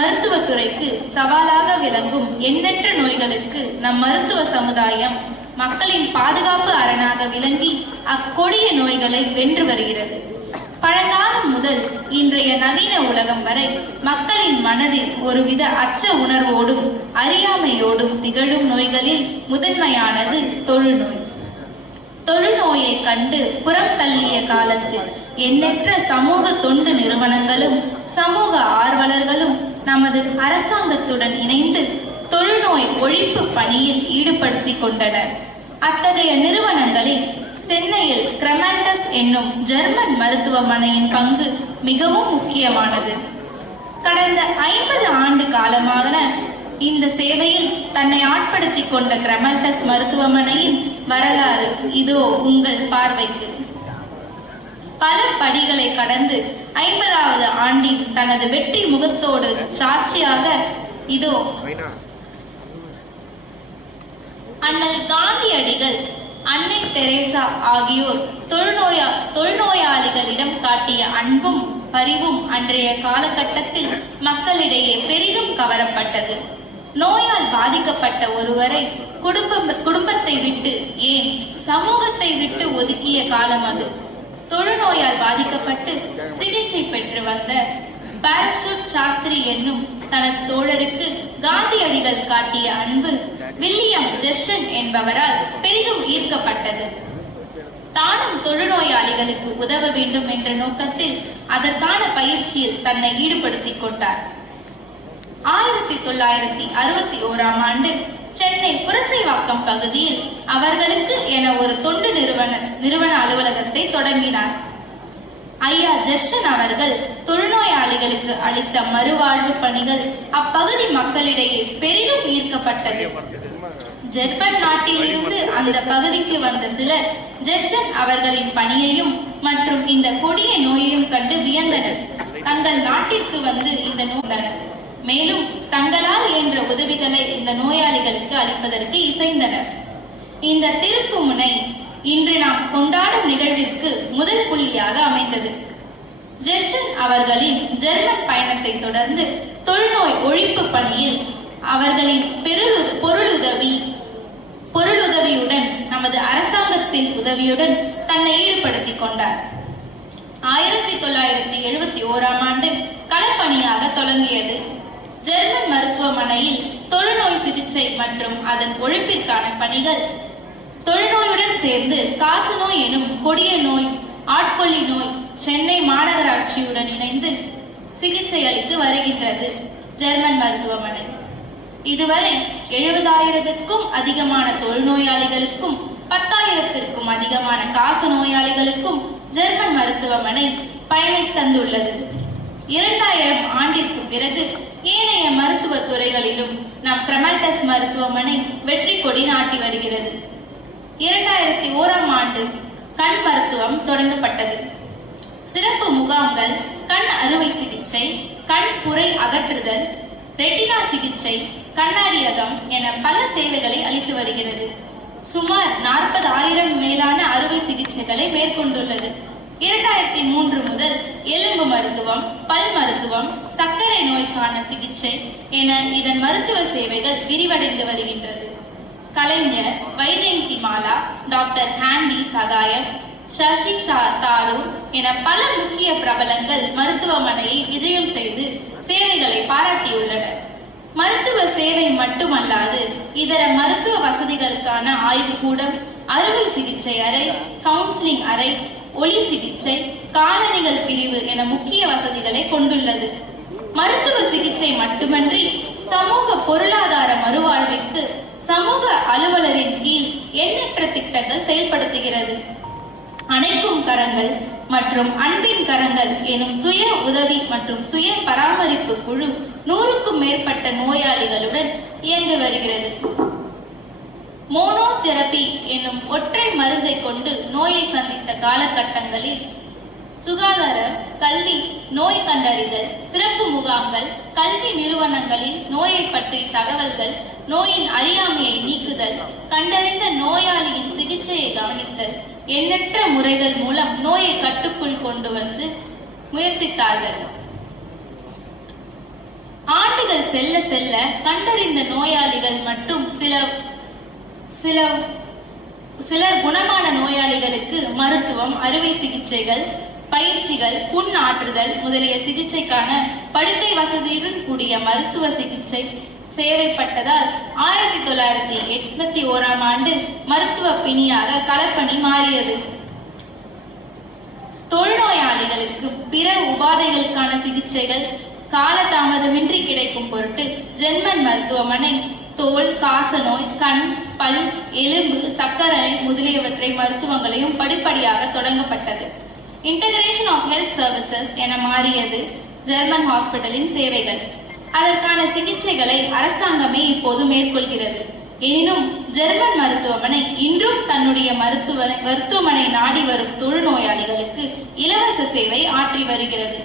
மருத்துவத்துறைக்கு சவாலாக விளங்கும் எண்ணற்ற நோய்களுக்கு நம் மருத்துவ சமுதாயம் மக்களின் பாதுகாப்பு அரணாக விளங்கி அக்கொடிய நோய்களை வென்று வருகிறது. பழங்காலம் முதல் இன்றைய நவீன உலகம் வரை மக்களின் மனதில் ஒருவித அச்ச உணர்வோடும் அறியாமையோடும் திகழும் நோய்களில் முதன்மையானது தொழுநோய். தொழுநோயை கண்டு புறம் தள்ளிய காலத்தில் எண்ணற்ற சமூக தொண்டு நிறுவனங்களும் சமூக ஆர்வலர்களும் நமது அரசாங்கத்துடன் இணைந்து தொழுநோய் ஒழிப்பு பணியில் ஈடுபடுத்திக் கொண்டனர். அத்தகைய நிறுவனங்களில் சென்னையில் கிரமாண்டஸ் என்னும் ஜெர்மன் மருத்துவமனையின் பங்கு மிகவும் முக்கியமானது. கடந்த 50 ஆண்டு காலமாக இந்த சேவையில் தன்னை ஆட்படுத்திக் கொண்ட கிரமாண்டஸ் மருத்துவமனையின் வரலாறு இதோ உங்கள் பார்வைக்கு. பல படிகளை கடந்து 50வது ஆண்டின் தனது வெற்றி முகத்தோடு சாட்சியாக இதோ அண்ணல் காந்தியடிகள், அன்னை தெரேசா ஆகியோர் தொழுநோயாளிகளிடம் காட்டிய அன்பும் பரிவும் அன்றைய காலகட்டத்தில் மக்களிடையே பெரிதும் கவரப்பட்டது. நோயால் பாதிக்கப்பட்ட ஒருவரை குடும்பத்தை விட்டு ஏன் சமூகத்தை விட்டு ஒதுக்கிய காலம் அது. தொழுநோயால் பாதிக்கப்பட்டு சிகிச்சை பெற்று வந்த பாரசூட் சாஸ்திரி என்னும் தனது தோழருக்கு காந்தியடிகள் காட்டிய அன்பு வில்லியம் ஜெர்சன் என்பவரால் பெரிதும் ஈர்க்கப்பட்டது. தானும் தொழுநோயாளிகளுக்கு உதவ வேண்டும் என்ற நோக்கத்தில் அதற்கான பயிற்சியில் தன்னை ஈடுபடுத்திக் கொண்டார். 1961ஆம் ஆண்டு சென்னை புரசைவாக்கம் பகுதியில் அவர்களுக்கு என ஒரு தொண்டு நிறுவன அலுவலகத்தை தொடங்கினார். ஐயா ஜெர்சன் அவர்கள் தொழுநோயாளிகளுக்கு அளித்த மறுவாழ்வு பணிகள் அப்பகுதி மக்களிடையே பெரிதும் ஈர்க்கப்பட்டது. ஜெர்மன் நாட்டிலிருந்து அந்த பகுதிக்கு வந்த சிலர் ஜெர்சன் அவர்களின் பணியையும் மற்றும் இந்த கொடிய நோயையும் கண்டு வியந்தனர். தங்கள் நாட்டிற்கு வந்து இந்த நோய் மேலும் தங்களால் இயன்ற உதவிகளை இந்த நோயாளிகளுக்கு அளிப்பதற்கு இசைந்தனர். இந்த திருப்பு முனை இன்று நாம் கொண்டாடும் நிகழ்விற்கு முதல் புள்ளியாக அமைந்தது. ஜெர்சன் அவர்களின் ஜெர்மன் பயணத்தை தொடர்ந்து தொழுநோய் ஒழிப்பு பணியில் அவர்களின் பொருளுதவியுடன் நமது அரசாங்கத்தின் உதவியுடன் தன்னை ஈடுபடுத்திக் கொண்டார். 1971ஆம் ஆண்டு களப்பணியாக தொடங்கியது. ஜெர்மன் மருத்துவமனையில் தொழுநோய் சிகிச்சை மற்றும் அதன் ஒழிப்பிற்கான பணிகள் தொழுநோயுடன் சேர்ந்து காசநோய் எனும் கொடிய நோய், ஆட்கொல்லி நோய் சென்னை மாநகராட்சியுடன் இணைந்து சிகிச்சை அளித்து வருகின்றது ஜெர்மன் மருத்துவமனை. இதுவரை 70,000க்கும் அதிகமான தொழுநோயாளிகளுக்கும் 10,000க்கும் அதிகமான காச நோயாளிகளுக்கும் ஜெர்மன் மருத்துவமனை பயனை தந்துள்ளது. 2000 ஆண்டிற்கு பிறகு ஏனைய மருத்துவ துறைகளிலும் நம் கிரமாண்டஸ் மருத்துவமனை வெற்றி கொடி நாட்டி வருகிறது. 2001ஆம் ஆண்டு கண் மருத்துவம் தொடங்கப்பட்டது. சிறப்பு முகாம்கள், கண் அறுவை சிகிச்சை, கண் புரை அகற்றுதல், ரெட்டினா சிகிச்சை, கண்ணாடியகம் என பல சேவைகளை அளித்து வருகிறது. சுமார் 40,000 மேலான அறுவை சிகிச்சைகளை மேற்கொண்டுள்ளது. 2003 முதல் எலும்பு மருத்துவம், பல் மருத்துவம், சர்க்கரை நோய்க்கான சிகிச்சை என இதன் மருத்துவ சேவைகள் விரிவடைந்து வருகின்றது. கலைஞர், வைஜெயந்தி மாலா, டாக்டர் ஹாண்டி சகாயம், சசி தாரூர் என பல முக்கிய பிரபலங்கள் மருத்துவமனையை விஜயம் செய்து சேவைகளை பாராட்டியுள்ளனர். மருத்துவ சேவை மட்டுமல்லாது இதர மருத்துவ வசதிகளுக்கான ஆய்வுக்கூடம், அறுவை சிகிச்சை அறை, கவுன்சிலிங் அறை, ஒளி சிகிச்சை, காலணிகள் பிரிவு என முக்கிய வசதிகளை கொண்டுள்ளது. மருத்துவ சிகிச்சை மட்டுமன்றி சமூக பொருளாதார மறுவாழ்விற்கு சமூக அலுவலரின் கீழ் எண்ணற்ற திட்டங்கள் செயல்படுத்துகிறது. அணைக்கும் கரங்கள் மற்றும் அன்பின் கரங்கள் எனும் சுய உதவி மற்றும் சுய பராமரிப்பு குழு 100க்கும் மேற்பட்ட நோயாளிகளுடன் இயங்கி வருகிறது. மோனோதெரபி என்னும் ஒற்றை மருந்தை கொண்டு நோயை சந்தித்த காலகட்டங்களில் சுகாதாரம், கல்வி, நோய் கண்டறிதல், சிறப்பு முகாம்கள், கல்வி நிறுவனங்களில் நோயை பற்றி தகவல்கள், நோயின் அறியாமையை நீக்குதல், கண்டறிந்த நோயாளியின் சிகிச்சையை கவனித்தல், எண்ணற்ற முறைகள் மூலம் நோயை கட்டுக்குள் கொண்டு வந்து முயற்சித்தார்கள். ஆண்டுகள் செல்ல செல்ல கண்டறிந்த நோயாளிகள் மற்றும் சிலர் குணமான நோயாளிகளுக்கு மருத்துவம், அறுவை சிகிச்சைகள், பயிற்சிகள், புண் ஆற்றுதல் முதலிய சிகிச்சைக்கான படுக்கை வசதியுடன் கூடிய மருத்துவ சிகிச்சை சேவைப்பட்டதால் 1981 ஆண்டு மருத்துவ பிணியாக களப்பணி மாறியது. தொழுநோயாளிகளுக்கு பிற உபாதைகளுக்கான சிகிச்சைகள் காலதாமதமின்றி கிடைக்கும் பொருட்டு ஜெர்மன் மருத்துவமனை தோல், காசநோய், கண், பல், எலும்பு, சர்க்கரை முதலியவற்றை மருத்துவங்களையும் படிப்படியாக தொடங்கப்பட்டது. இன்டகிரேஷன் ஆஃப் ஹெல்த் சர்வீசஸ் என மாறியது ஜெர்மன் ஹாஸ்பிட்டலின் சேவைகள். அதற்கான சிகிச்சைகளை அரசாங்கமே இப்போது மேற்கொள்கிறது. எனினும் ஜெர்மன் மருத்துவமனை இன்றும் தன்னுடைய மருத்துவமனை நாடி வரும் தொழுநோயாளிகளுக்கு இலவச சேவை ஆற்றி வருகிறது.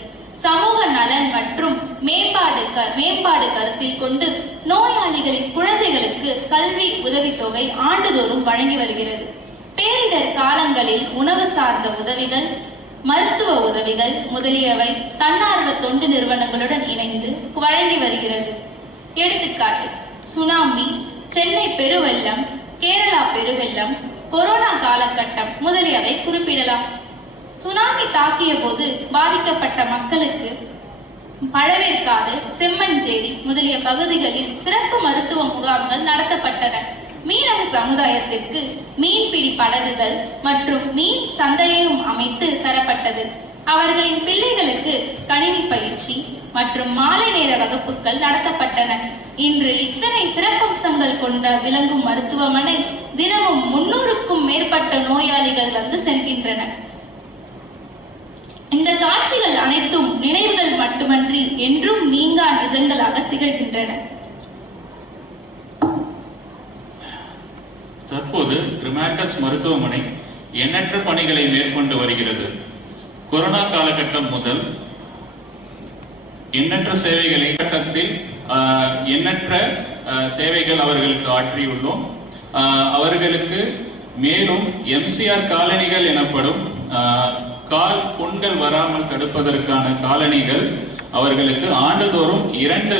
சமூக நலன் மற்றும் மேம்பாடு கருத்தில் கொண்டு நோயாளிகளின் குழந்தைகளுக்கு கல்வி உதவித்தொகை ஆண்டுதோறும் வழங்கி வருகிறது. பேரிடர் காலங்களில் உணவு சார்ந்த உதவிகள், மருத்துவ உதவிகள் முதலியவை தன்னார்வ தொண்டு நிறுவனங்களுடன் இணைந்து வழங்கி வருகிறது. எடுத்துக்காட்டு: சுனாமி, சென்னை பெருவெள்ளம், கேரளா பெருவெள்ளம், கொரோனா காலகட்டம் முதலியவை குறிப்பிடலாம். சுனாமி தாக்கிய போது பாதிக்கப்பட்ட மக்களுக்கு பழவேற்காடு, செம்மஞ்சேரி முதலிய பகுதிகளில் சிறப்பு மருத்துவ முகாம்கள் நடத்தப்பட்டன. மீனவ சமுதாயத்திற்கு மீன்பிடி படகுகள் மற்றும் மீன் சந்தையையும் அமைத்து தரப்பட்டது. அவர்களின் பிள்ளைகளுக்கு கணினி பயிற்சி மற்றும் மாலை நேர வகுப்புகள் நடத்தப்பட்டன. இன்று இத்தனை சிறப்பம்சங்கள் கொண்ட விளங்கும் மருத்துவமனை தினமும் 300க்கும் மேற்பட்ட நோயாளிகள் வந்து செல்கின்றன. இந்த காட்சிகள் அனைத்தும் நினைவுகள் மட்டுமன்றி என்றும் நீங்கா நிஜங்களாக திகழ்கின்றன. தற்போது கிரிமாட்டஸ் மருத்துவமனை எண்ணற்ற பணிகளை மேற்கொண்டு வருகிறது. கொரோனா காலகட்டம் முதல் எண்ணற்ற சேவைகளை கட்டத்தில் எண்ணற்ற சேவைகள் அவர்களுக்கு ஆற்றியுள்ளோம். அவர்களுக்கு மேலும் எம்சிஆர் காலணிகள் எனப்படும் கால் புண்கள் வராமல் தடுப்பதற்கான காலணிகள் அவர்களுக்கு ஆண்டுதோறும் 2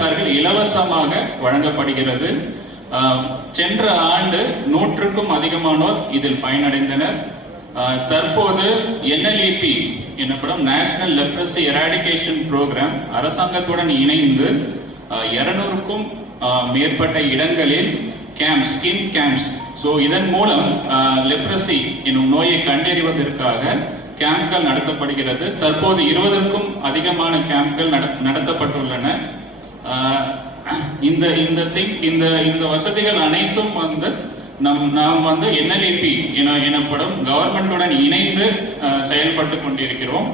பேர்கள் இலவசமாக வழங்கப்படுகிறது. சென்ற ஆண்டு 100க்கும் அதிகமானோர் இதில் பயனடைந்தனர். தற்போது NLEP எனப்படும் நேஷனல் லெப்ரசி எராடிகேஷன் புரோகிராம் அரசாங்கத்துடன் இணைந்து 200க்கும் மேற்பட்ட இடங்களில் ஸ்கின் கேம்ப்ஸ், இதன் மூலம் லெப்ரசி எனும் நோயை கண்டறிவதற்காக கேம்ப்கள் நடத்தப்படுகிறது. தற்போது 20க்கும் அதிகமான கேம்ப்கள் நடத்தப்பட்டுள்ளன. இந்த வசதிகள் அனைத்தும் வந்து நாம் வந்து NLEP எனப்படும் கவர்மெண்டுடன் இணைந்து செயல்பட்டு கொண்டிருக்கிறோம்.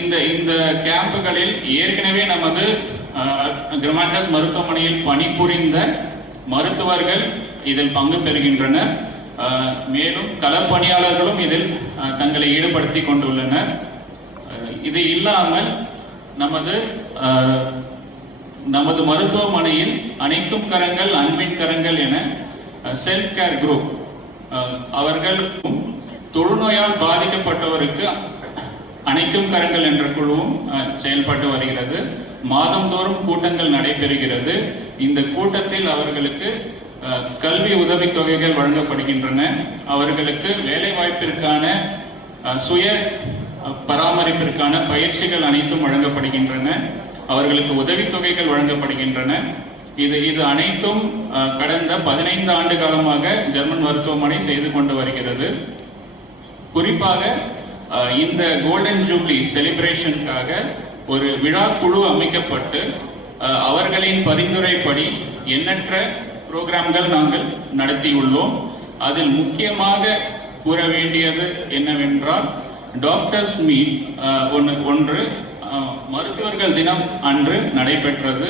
இந்த கேம்புகளில் ஏற்கனவே நமது கிரிமாட்டஸ் மருத்துவமனையில் பணிபுரிந்த மருத்துவர்கள் இதில் பங்கு பெறுகின்றனர். மேலும் களப்பணியாளர்களும் இதில் தங்களை ஈடுபடுத்திக் கொண்டுள்ளனர். இது இல்லாமல் நமது மருத்துவமனையில் அணைக்கும் கரங்கள், அன்பின் கரங்கள் என செல்ஃப் கேர் குரூப் அவர்கள் தொழுநோயால் பாதிக்கப்பட்டவருக்கு அணைக்கும் கரங்கள் என்ற குழுவும் செயல்பட்டு வருகிறது. மாதந்தோறும் கூட்டங்கள் நடைபெறுகிறது. இந்த கூட்டத்தில் அவர்களுக்கு கல்வி உதவித்தொகைகள் வழங்கப்படுகின்றன. அவர்களுக்கு வேலை வாய்ப்பிற்கான சுய பராமரிப்பிற்கான பயிற்சிகள் அனைத்தும் வழங்கப்படுகின்றன. அவர்களுக்கு உதவித்தொகைகள் வழங்கப்படுகின்றன. இது அனைத்தும் கடந்த 15 ஆண்டு காலமாக ஜெர்மன் மருத்துவமனை செய்து கொண்டு வருகிறது. குறிப்பாக இந்த கோல்டன் ஜூப்ளி செலிப்ரேஷனுக்காக ஒரு விழா குழு அமைக்கப்பட்டு அவர்களின் பரிந்துரைப்படி எண்ணற்ற புரோகிராம்கள் நாங்கள் நடத்தியுள்ளோம். அதில் முக்கியமாக கூற வேண்டியது என்னவென்றால் டாக்டர்ஸ் மீட் ஒன்று மருத்துவர்கள் தினம் அன்று நடைபெற்றது.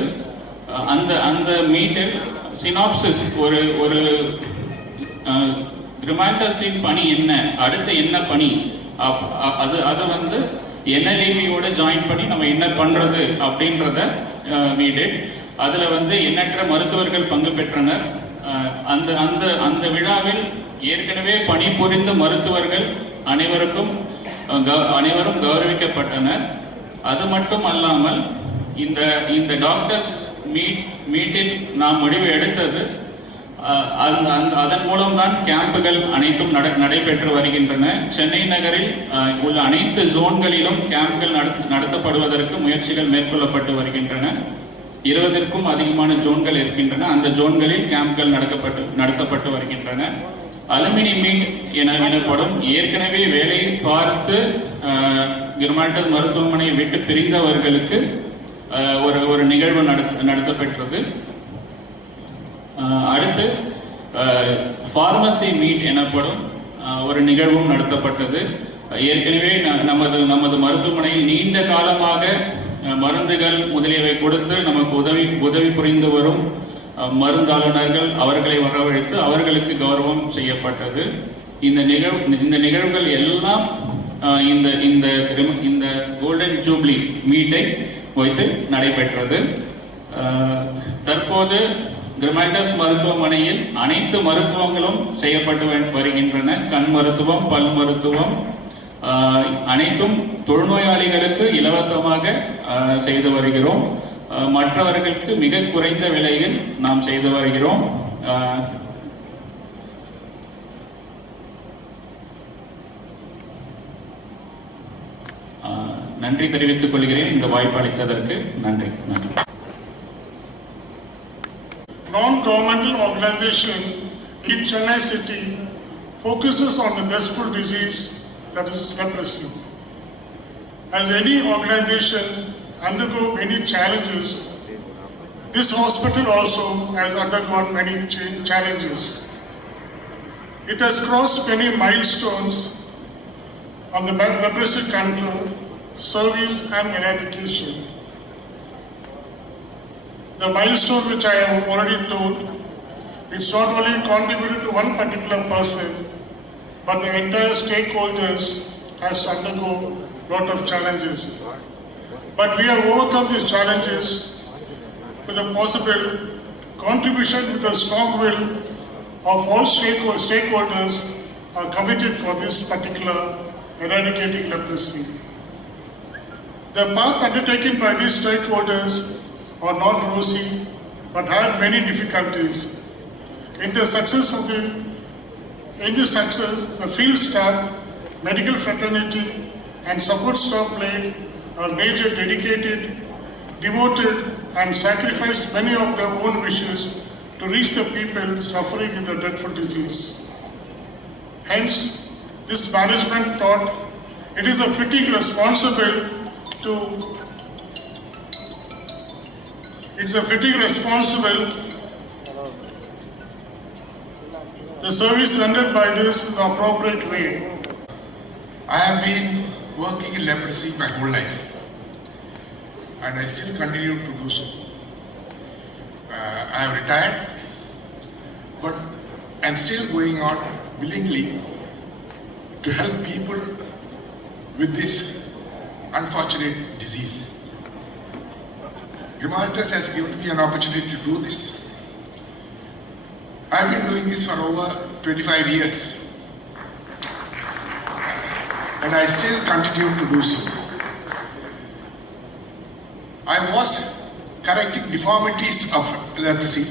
அந்த மீட்டில் சினாப்சிஸ் ஒரு கிரிமாட்டஸின் பணி என்ன, அடுத்த என்ன பணி, அது வந்து NLEP-யோட ஜாயின் பண்ணி நம்ம என்ன பண்றது அப்படின்றத வீடு அதுல வந்து எண்ணற்ற மருத்துவர்கள் பங்கு பெற்றனர். அந்த விழாவில் ஏற்கனவே பணிபுரிந்த மருத்துவர்கள் அனைவரும் கௌரவிக்கப்பட்டனர். அது மட்டும் அல்லாமல் இந்த இந்த டாக்டர்ஸ் மீட்டில் நாம் முடிவு எடுத்தது அதன் மூலம்தான் கேம்புகள் அனைத்தும் நடைபெற்று வருகின்றன. சென்னை நகரில் உள்ள அனைத்து ஜோன்களிலும் கேம்புகள் நடத்தப்படுவதற்கு முயற்சிகள் மேற்கொள்ளப்பட்டு வருகின்றன. 20க்கும் அதிகமான ஜோன்கள் இருக்கின்றன. அந்த ஜோன்களில் கேம்புகள் நடத்தப்பட்டு வருகின்றன. அலுமினி மீட் எனப்படும் ஏற்கனவே வேலை பார்த்து கிருமால்டஸ் மருத்துவமனையை விட்டு பிரிந்தவர்களுக்கு ஒரு நிகழ்வு நடத்தப்பெற்றது. அடுத்து பார்மசி மீட் எனப்படும் ஒரு நிகழ்வும் நடத்தப்பட்டது. ஏற்கனவே நமது மருத்துவமனையில் நீண்ட காலமாக மருந்துகள் முதலியவை கொடுத்து நமக்கு உதவி புரிந்து வரும் மருந்தாளுநர்கள் அவர்களை வரவழைத்து அவர்களுக்கு கௌரவம் செய்யப்பட்டது. இந்த நிகழ்வுகள் எல்லாம் இந்த கோல்டன் ஜூப்ளி மீட்டை வைத்து நடைபெற்றது. தற்போது கிருமால்டஸ் மருத்துவமனையில் அனைத்து மருத்துவங்களும் செய்யப்பட்டு வருகின்றன. கண் மருத்துவம், பல் மருத்துவம் அனைத்தும் தொழுநோயாளிகளுக்கு இலவசமாக செய்து வருகிறோம். மற்றவர்களுக்கு மிக குறைந்த விலையில் நாம் செய்து வருகிறோம். நன்றி தெரிவித்துக் கொள்கிறேன். இந்த வாய்ப்பு அளித்ததற்கு நன்றி. Non-governmental organization in Chennai city focuses on the blissful disease that is leprosy. As any organization undergo many challenges, this hospital also has undergone many challenges. It has crossed many milestones on the leprosy control, service and eradication. The milestone which I have already told, it's not only contributed to one particular person, but the entire stakeholders has to undergo a lot of challenges. But we have overcome these challenges with a possible contribution with a strong will of all stakeholders are committed for this particular eradicating leprosy. The path undertaken by these stakeholders are not rosy, but had many difficulties. In the success, the field staff, medical fraternity, and support staff played a major dedicated, devoted, and sacrificed many of their own wishes to reach the people suffering in the dreadful disease. Hence, this management thought it is a fitting responsibility the service rendered by this in the appropriate way. I have been working in leprosy my whole life, and I still continue to do so. I have retired, but I'm still going on willingly to help people with this unfortunate disease. Gimaltas has given me an opportunity to do this. I've been doing this for over 25 years, and I still continue to do so. I was correcting deformities of leprosy,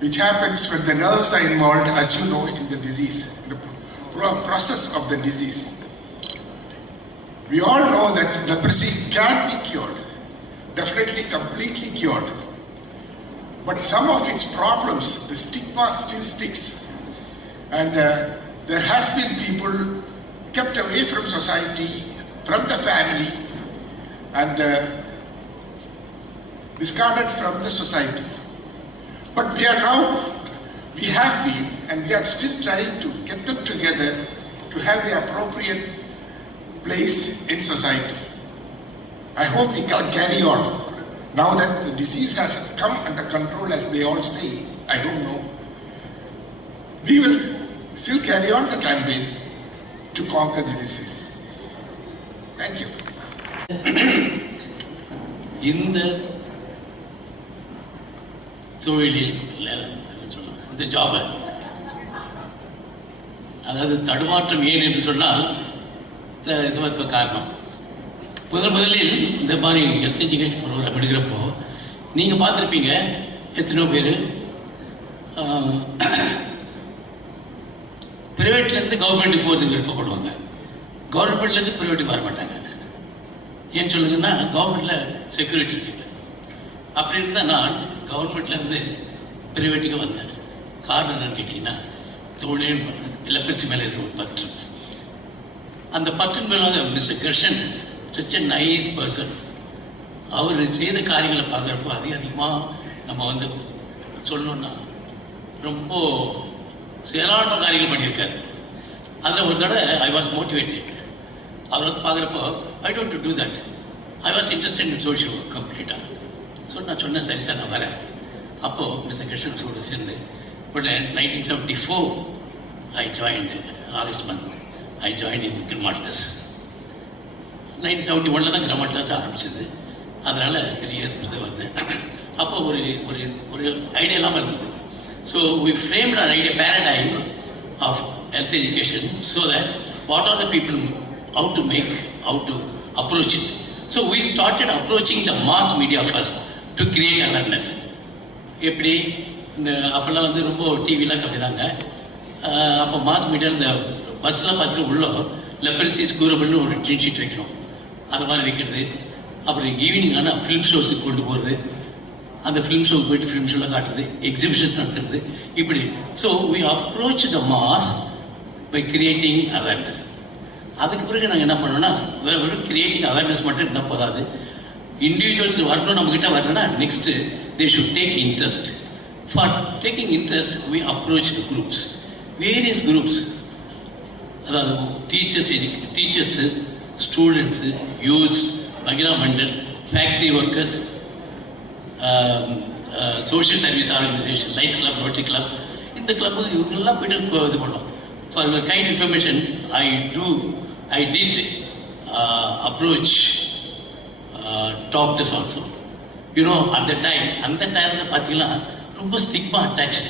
which happens when the nerves are involved, as you know, in the disease, the process of the disease. We all know that leprosy can be cured, definitely completely cured. But some of its problems, the stigma still sticks. And there has been people kept away from society, from the family, and discarded from the society. But we have been, and we are still trying to get them together to have the appropriate place in society. I hope we can carry on. Now that the disease has come under control, as they all say, I don't know. We will still carry on the campaign to conquer the disease. Thank you. இந்த தொழிலில் இந்த ஜாபை, அதாவது தடுமாற்றம் ஏன் என்று சொன்னால் இது காரணம். முதலில் இந்த மாதிரி ஹெல்த் எஜுகேஷன் ப்ரோக்ராம் எடுக்கிறப்போ நீங்கள் பார்த்துருப்பீங்க எத்தனையோ பேர் ப்ரைவேட்லேருந்து கவர்மெண்ட்டுக்கு போகிறதுக்கு விருப்பப்படுவாங்க, கவர்மெண்ட்லேருந்து ப்ரைவேட்டுக்கு வர மாட்டாங்க. ஏன்னு சொல்லுங்கன்னா கவர்மெண்ட்டில் செக்யூரிட்டி இருக்குது. அப்படி இருந்தால் நான் கவர்மெண்ட்லேருந்து ப்ரைவேட்டுக்கு வந்தேன். காரணம் என்னன்னு கேட்டிங்கன்னா தோழே லெப்ரசி மேலே இருக்கிற ஒரு பற்று. அந்த பற்றின் மேலே mister Karshan such a nice person. அவர் செய்த காரியங்களை பார்க்குறப்போ அதிகமாக நம்ம வந்து சொல்லணுன்னா ரொம்ப சேரான காரியங்கள் பண்ணியிருக்காரு. அதில் ஒரு தடவை ஐ வாஸ் மோட்டிவேட்டட். அவர் வந்து பார்க்குறப்போ I don't do that, I was interested in social work கம்ப்ளீட்டாக. ஸோ நான் சொன்னேன் சரி சார் நான் வரேன். அப்போது மிஸ்டர் கிருஷ்ணன் சேர்ந்து but 1974 I joined August month I join in Gremaltes. 1971 தான் கிரமாட்டஸ் ஆரம்பிச்சது. அதனால் 3 years வந்தேன். அப்போ ஒரு ஒரு ஒரு ஐடியா இல்லாமல் இருந்தது. So we framed an idea paradigm of health education so that what are the people, how to make, how to approach it. So we started approaching the mass media first to create awareness. எப்படி இந்த அப்போல்லாம் வந்து ரொம்ப டிவிலாம் கம்மி தாங்க. அப்போ mass media இந்த பஸ்லாம் பார்த்துட்டு உள்ள லெப்ரசி ஸ்கூரபிள்னு ஒரு ட்ரீட் ஷீட் வைக்கணும், அது மாதிரி வைக்கிறது. அப்புறம் ஈவினிங் ஆனால் ஃபிலிம் ஷோஸுக்கு கொண்டு போகிறது, அந்த ஃபிலிம் ஷோக்கு போயிட்டு ஃபிலிம் ஷோவில் காட்டுறது, எக்ஸிபிஷன்ஸ் நடத்துறது, இப்படி. So we approach the mass by creating awareness. அதுக்கு பிறகு நாங்கள் என்ன பண்ணோம்னா வெறும் கிரியேட்டிங் அவேர்னஸ் மட்டும் இருந்தால் போதாது, இண்டிவிஜுவல்ஸ் வரணும் நம்மக்கிட்ட வரணும்னா next they should take interest. For taking interest we approach the groups, various groups. அதாவது teachers, students, youths, Mahila Mandal, factory workers, social service organisation, life club, rotary club, இந்த கிளப்பு இவங்கெல்லாம் போய்ட்டு இது பண்ணோம். For your kind information I did approach doctors also. You know அந்த டைமில் பார்த்தீங்கன்னா ரொம்ப stigma attach.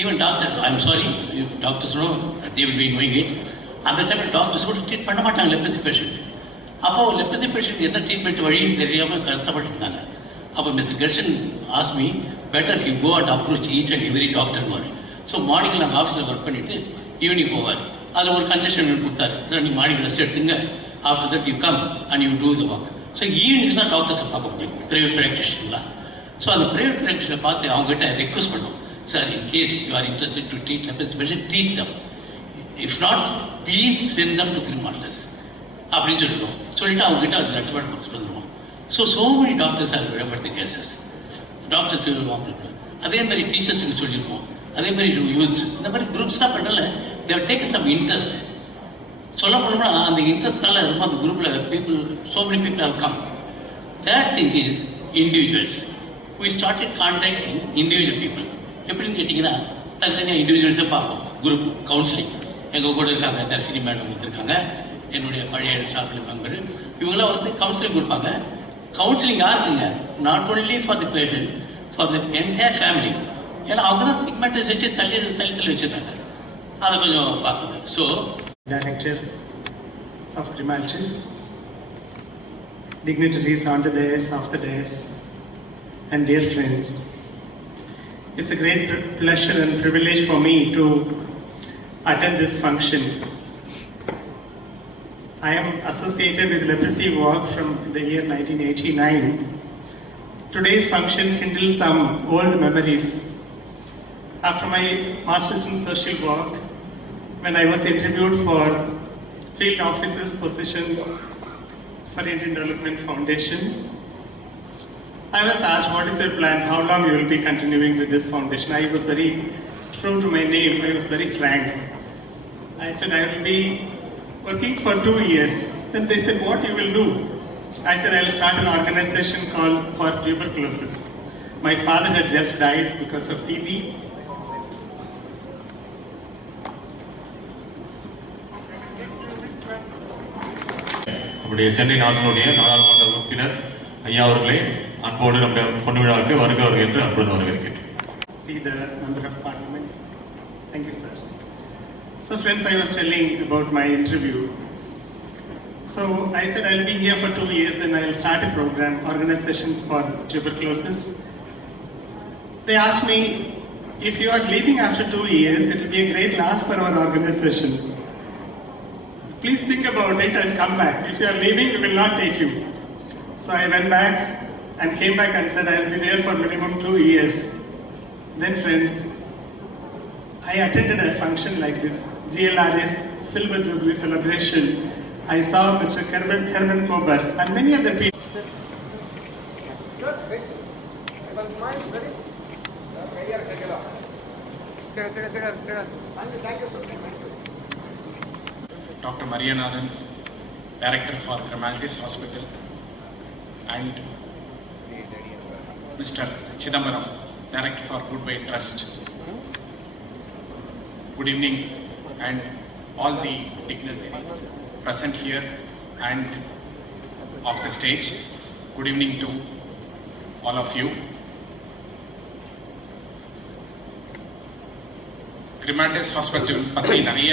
Even doctor, I am sorry if doctors know, they will be knowing it. அந்த டைமில் டாக்டர்ஸ் கூட ட்ரீட் பண்ண மாட்டாங்க லெப்ரசி பேஷண்ட். அப்போது லெப்ரசி பேஷண்ட் என்ன ட்ரீட்மெண்ட் வழின்னு தெரியாமல் கஷ்டப்பட்டு இருந்தாங்க. அப்போ mister Karshan ask me, better you go and approach each and every டாக்டர்னு வரும். ஸோ மார்னிங்கில் நாங்கள் ஆஃபீஸில் ஒர்க் பண்ணிவிட்டு ஈவினிங் போவார். அதில் ஒரு கன்செஷன் கொடுத்தாரு, சார் நீங்கள் மார்னிங் ரெஸ்ட் எடுத்துங்க, after that you come and you do the work. So evening தான் டாக்டர்ஸை பார்க்க முடியும், ப்ரைவேட் ப்ராக்டிஷன்லாம். ஸோ அந்த ப்ரைவேட் ப்ராக்டிஷனை பார்த்து அவங்ககிட்ட ரெக்வஸ்ட் பண்ணோம், sir in case you are interested to teach special treat them, if not please send them to green masters அப்படின்னு சொல்லிடுவோம். சொல்லிட்டு அவங்ககிட்ட அது லெட்டர் பேட் கொடுத்துட்டு வந்துடுவோம். So many doctors are refer the cases. Doctors அதே மாதிரி டீச்சர்ஸுக்கு சொல்லியிருக்கோம், அதே மாதிரி யூத்ஸ், இந்த மாதிரி குரூப்ஸ்லாம் பண்ணல. They've taken some interest. சொல்ல போனோம்னா அந்த இன்ட்ரெஸ்ட்னால ரொம்ப அந்த குரூப்பில் people, so many people have come. That thing is individuals. We started contacting individual people. எப்படின்னு கேட்டிங்கன்னா தனித்தனியாக இண்டிவிஜுவல்ஸை பார்ப்போம். குரூப் கவுன்சிலிங் எங்கள் கூட இருக்காங்க, தர்சினி மேடம் வந்திருக்காங்க, என்னுடைய பழைய ஸ்டாஃப் மெம்பர், இவங்களாம் வந்து கவுன்சிலிங் கொடுப்பாங்க. கவுன்சிலிங் யாருக்குங்க? Not only for the patient, for the entire family. ஏன்னா அவங்க தான் ஸ்டிக்மேட்டைஸ் வச்சு தள்ளி வச்சுருக்காங்க. அதை கொஞ்சம் பார்த்துங்க. So Director of Grimaltis, dignitaries on the dais, off the dais, and dear friends, it's a great pleasure and privilege for me to attend this function. I am associated with leprosy work from the year 1989. Today's function kindles some old memories. After my master's in social work, when I was interviewed for field officer's position for Indian Development Foundation, I was asked, what is your plan? How long you will be continuing with this foundation? I was very true to my name. I was very frank. I said, I will be working for 2 years. Then they said, what you will do? I said, I will start an organization called for tuberculosis. My father had just died because of TB. நம்முடைய சென்னை நாட்டினுடைய நாடாளுமன்ற உறுப்பினர் ஐயா அவர்களே அன்போடு நம்முடைய பொண்ணு விழாவுக்கு வருகிறவர்கள் என்று அன்புடன் வரவேற்கிறேன். See the member of parliament. Thank you, sir. So friends, I was telling about my interview. So I said I'll be here for 2 years, then I'll start a program, organization for tuberculosis. They asked me, if you are leaving after 2 years, it will be a great loss for our organization. Please think about it and come back. If you are leaving, we will not take you. So I went back and came back and said I will be there for minimum 2 years. Then friends, I attended a function like this, GLRS Silver Jubilee celebration. I saw Mr. Herman Kober and many other people. Dr. Marianathan, Director for Grimaldi's Hospital, and Mr. Chidambaram, Director for Goodway Trust. Good evening, and all the dignitaries present here and off the stage. Good evening to all of you. Grimaldi's Hospital பற்றி நிறைய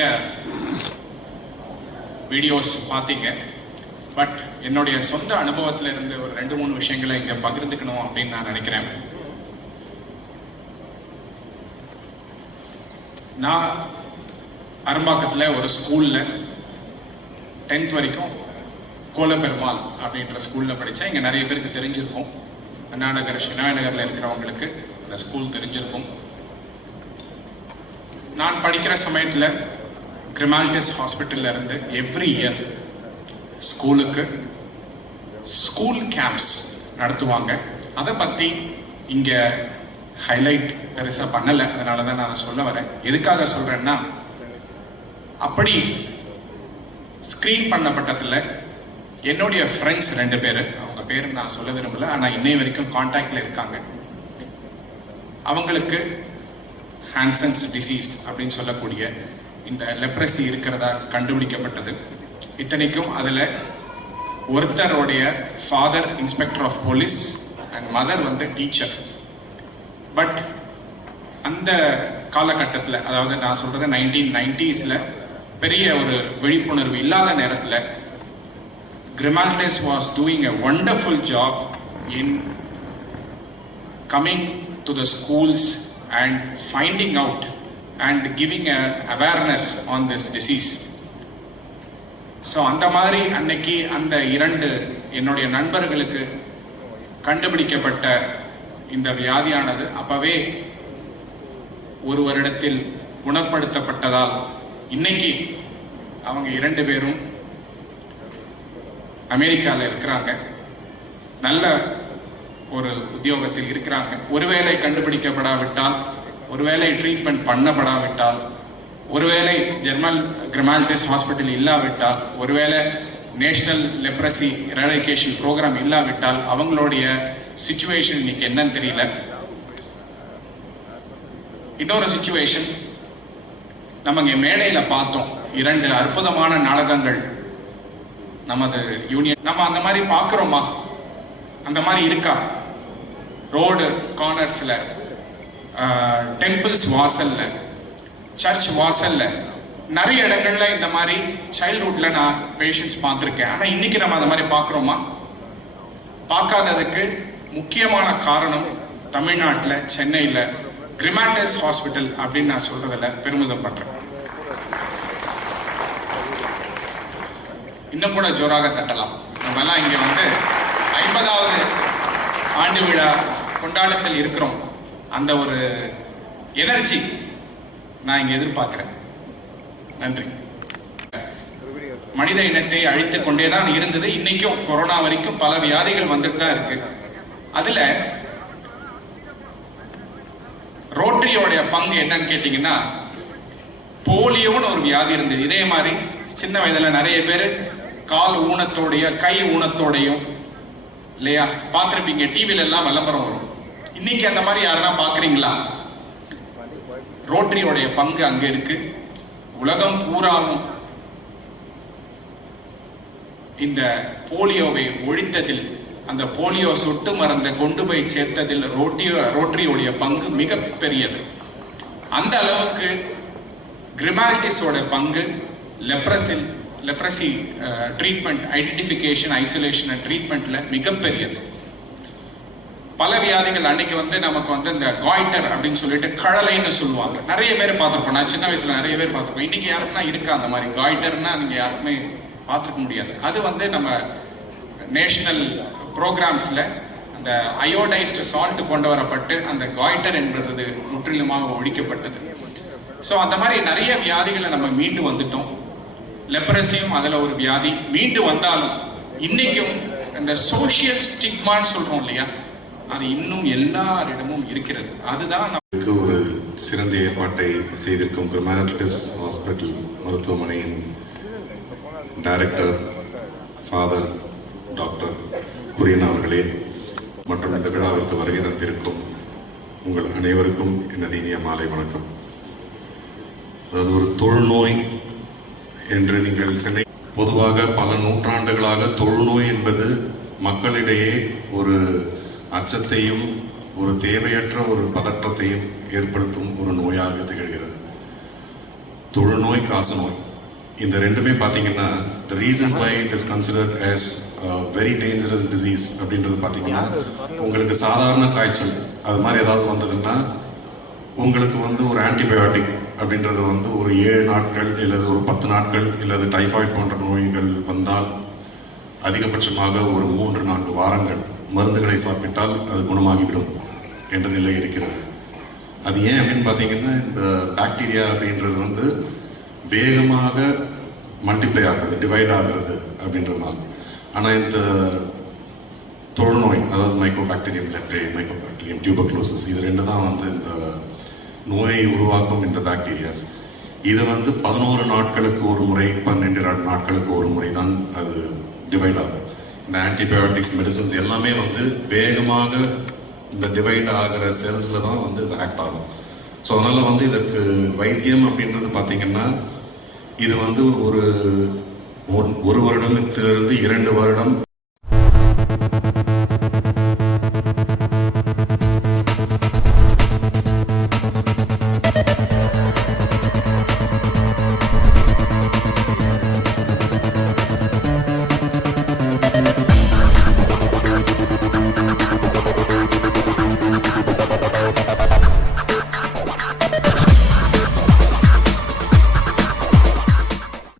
videos பார்த்தீங்க. But என்னுடைய சொந்த அனுபவத்தில் இருந்து ஒரு 2-3 விஷயங்களை இங்கே பகிர்ந்துக்கணும் அப்படின்னு நான் நினைக்கிறேன். நான் அரும்பாக்கத்தில் ஒரு ஸ்கூலில் 10th வரைக்கும் கோலபெருமாள் அப்படின்ற ஸ்கூலில் படித்தேன். இங்கே நிறைய பேருக்கு தெரிஞ்சிருக்கும். அண்ணா நகர் ஷினாய் நகரில் இருக்கிறவங்களுக்கு இந்த ஸ்கூல் தெரிஞ்சிருக்கும். நான் படிக்கிற சமயத்தில் கிரிமால்டிஸ் ஹாஸ்பிட்டல்ல இருந்து எவ்ரி இயர் ஸ்கூலுக்கு ஸ்கூல் கேம்ப்ஸ் நடத்துவாங்க. அதை பற்றி இங்கே ஹைலைட் பெருசாக பண்ணலை, அதனால தான் நான் சொல்ல வரேன். எதுக்காக சொல்கிறேன்னா, அப்படி ஸ்க்ரீன் பண்ணப்பட்டதில் என்னுடைய ஃப்ரெண்ட்ஸ் 2 பேர், அவங்க பேர் நான் சொல்ல விரும்பல, ஆனால் இன்னை வரைக்கும் கான்டாக்டில் இருக்காங்க. அவங்களுக்கு ஹான்சன்ஸ் டிசீஸ் அப்படின்னு சொல்லக்கூடிய இந்த லெப்ரசி இருக்கிறதா கண்டுபிடிக்கப்பட்டது. இத்தனைக்கும் அதில் ஒருத்தருடைய father inspector of police and mother teacher. But அந்த காலகட்டத்தில், அதாவது நான் சொல்றது 1990s, பெரிய ஒரு விழிப்புணர்வு இல்லாத நேரத்தில் Gremaltes was doing a wonderful job in coming to the schools and finding out and giving an awareness on this disease. So அந்த மாதிரி அன்னைக்கு அந்த 2 என்னுடைய நண்பர்களுக்கு கண்டுபிடிக்கப்பட்ட இந்த வியாதியானது அப்பவே ஒரு வருடத்தில் குணப்படுத்தப்பட்டதால் இன்னைக்கு அவங்க 2 பேரும் அமெரிக்காவில் இருக்கிறாங்க. நல்ல ஒரு உத்தியோகத்தில் இருக்கிறாங்க. ஒருவேளை கண்டுபிடிக்கப்படாவிட்டால், ஒருவேளை ட்ரீட்மெண்ட் பண்ணப்படாவிட்டால், ஒருவேளை கிரிமால்டிஸ் ஹாஸ்பிட்டல் இல்லாவிட்டால், ஒருவேளை நேஷனல் லெப்ரசி எராடிகேஷன் ப்ரோக்ராம் இல்லாவிட்டால் அவங்களுடைய சிச்சுவேஷன் இன்னைக்கு என்னன்னு தெரியல. இன்னொரு சிச்சுவேஷன் நம்ம இங்கே மேடையில் பார்த்தோம். 2 அற்புதமான நாடகங்கள் நமது யூனியன். நம்ம அந்த மாதிரி பார்க்குறோமா? அந்த மாதிரி இருக்கா? ரோடு கார்னர்ஸ்ல, டெம்பிள்ஸ் வாசல்ல, சர்ச் வாசல்ல, நிறைய இடங்கள்ல இந்த மாதிரி சைல்ட்ஹுட்ல நான் பேஷண்ட்ஸ் பார்த்துருக்கேன். ஆனா இன்னைக்கு நம்ம அந்த மாதிரி பார்க்குறோமா? பார்க்காததுக்கு முக்கியமான காரணம் தமிழ்நாட்டில் சென்னையில் கிரிமால்டிஸ் ஹாஸ்பிட்டல் அப்படின்னு நான் சொல்றதில்ல, பெருமிதப்படுறேன். இன்னும் கூட ஜோராக தட்டலாம். நம்ம எல்லாம் இங்க 50வது ஆண்டு விழா கொண்டாட்டத்தில் இருக்கிறோம். அந்த ஒரு எனர்ஜி நான் இங்க எதிர்பார்க்கிறேன். நன்றி. மனித இனத்தை அழித்துக் கொண்டேதான் இருந்தது. இன்னைக்கும் கொரோனா வரைக்கும் பல வியாதிகள் வந்துட்டு தான் இருக்கு. அதுல ரோட்டரியோடைய பங்கு என்னன்னு கேட்டீங்கன்னா, போலியோன்னு ஒரு வியாதி இருந்தது. இதே மாதிரி சின்ன வயதுல நிறைய பேர் கால் ஊனத்தோடைய, கை ஊனத்தோடையும் இல்லையா பார்த்திருப்பீங்க. டிவில எல்லாம் விளம்பரம் வரும். இன்னைக்கு அந்த மாதிரி யாருன்னா பாக்குறீங்களா? ரோட்டரியோடைய பங்கு அங்க இருக்கு. உலகம் பூராவும் இந்த போலியோவை ஒழித்ததில், அந்த போலியோ சொட்டு மருந்தை கொண்டு போய் சேர்த்ததில் ரோட்டரியோடைய பங்கு மிக பெரியது. அந்த அளவுக்கு கிரிமால்டிஸோட பங்கு leprosy treatment, identification, isolation and ட்ரீட்மெண்ட்ல மிகப்பெரியது. பல வியாதிகள் அன்னைக்கு வந்து நமக்கு வந்து இந்த காய்டர் அப்படின்னு சொல்லிட்டு கழலைன்னு சொல்லுவாங்க. நிறைய பேர் பார்த்துருப்போம். நான் சின்ன வயசுல நிறைய பேர் பார்த்துருப்போம். இன்னைக்கு யாருக்குன்னா இருக்கா அந்த மாதிரி காய்டர்னா நீங்க யாருக்குமே பார்த்துருக்க முடியாது. அது வந்து நம்ம நேஷனல் ப்ரோக்ராம்ஸ்ல அந்த அயோடைஸ்டு சால்ட் கொண்டு வரப்பட்டு அந்த காய்டர் என்பது முற்றிலுமாக ஒழிக்கப்பட்டது. ஸோ அந்த மாதிரி நிறைய வியாதிகளை நம்ம மீண்டு வந்துட்டோம். லெப்ரசியும் அதுல ஒரு வியாதி. மீண்டு வந்தாலும் இன்னைக்கும் இந்த சோஷியல் ஸ்டிக்மான்னு சொல்றோம் இல்லையா, அது இன்னும் எல்லாரிடமும் இருக்கிறது. அதுதான் ஒரு சிறந்த ஏற்பாட்டை செய்திருக்கும் கிருமாட்டிஸ் ஹாஸ்பிட்டல் மருத்துவமனையின் டைரக்டர் ஃபாதர் டாக்டர் குரியன் அவர்களே மற்றும் இந்த விழாவிற்கு வருகை தந்திருக்கும் உங்கள் அனைவருக்கும் எனது இனிய மாலை வணக்கம். அதாவது ஒரு தொழுநோய் என்று நீங்கள் சென்னை பொதுவாக பல நூற்றாண்டுகளாக தொழுநோய் என்பது மக்களிடையே ஒரு அச்சத்தையும் ஒரு தேவையற்ற ஒரு பதற்றத்தையும் ஏற்படுத்தும் ஒரு நோயாக திகழ்கிறது. தொழுநோய், காசநோய், இந்த ரெண்டுமே பார்த்தீங்கன்னா the reason why it is considered as a very dangerous disease அப்படின்றது பார்த்தீங்கன்னா, உங்களுக்கு சாதாரண காய்ச்சல் அது மாதிரி ஏதாவது வந்ததுன்னா உங்களுக்கு வந்து ஒரு ஆன்டிபயோட்டிக் அப்படின்றது வந்து ஒரு 7 நாட்கள் இல்லது ஒரு 10 நாட்கள் இல்லது டைஃபாய்டு போன்ற நோய்கள் வந்தால் அதிகபட்சமாக ஒரு 3-4 வாரங்கள் மருந்துகளை சாப்பிட்டால் அது குணமாகிவிடும் என்ற நிலை இருக்கிறது. அது ஏன் அப்படின்னு பார்த்தீங்கன்னா, இந்த பாக்டீரியா அப்படின்றது வந்து வேகமாக மல்டிப்ளை ஆகிறது, டிவைட் ஆகிறது அப்படின்றதுனால. ஆனால் இந்த தொழுநோய், அதாவது மைக்கோபாக்டீரியம் லெப்ரே, மைக்கோபாக்டீரியம் டியூபர்குலோசிஸ், இது ரெண்டு தான் வந்து இந்த நோயை உருவாக்கும் இந்த பாக்டீரியாஸ். இது வந்து 11 நாட்களுக்கு ஒரு முறை, 12 நாட்களுக்கு ஒரு முறை தான் அது டிவைட் ஆகும். இந்த ஆன்டிபயோட்டிக்ஸ், மெடிசன்ஸ் எல்லாமே வந்து வேகமாக இந்த டிவைட் ஆகிற செல்ஸில் தான் வந்து இது ஆக்ட் ஆகும். ஸோ அதனால் வந்து இதற்கு வைத்தியம் அப்படின்றது பார்த்தீங்கன்னா, இது வந்து ஒரு வருடத்திலிருந்து 2 வருடம்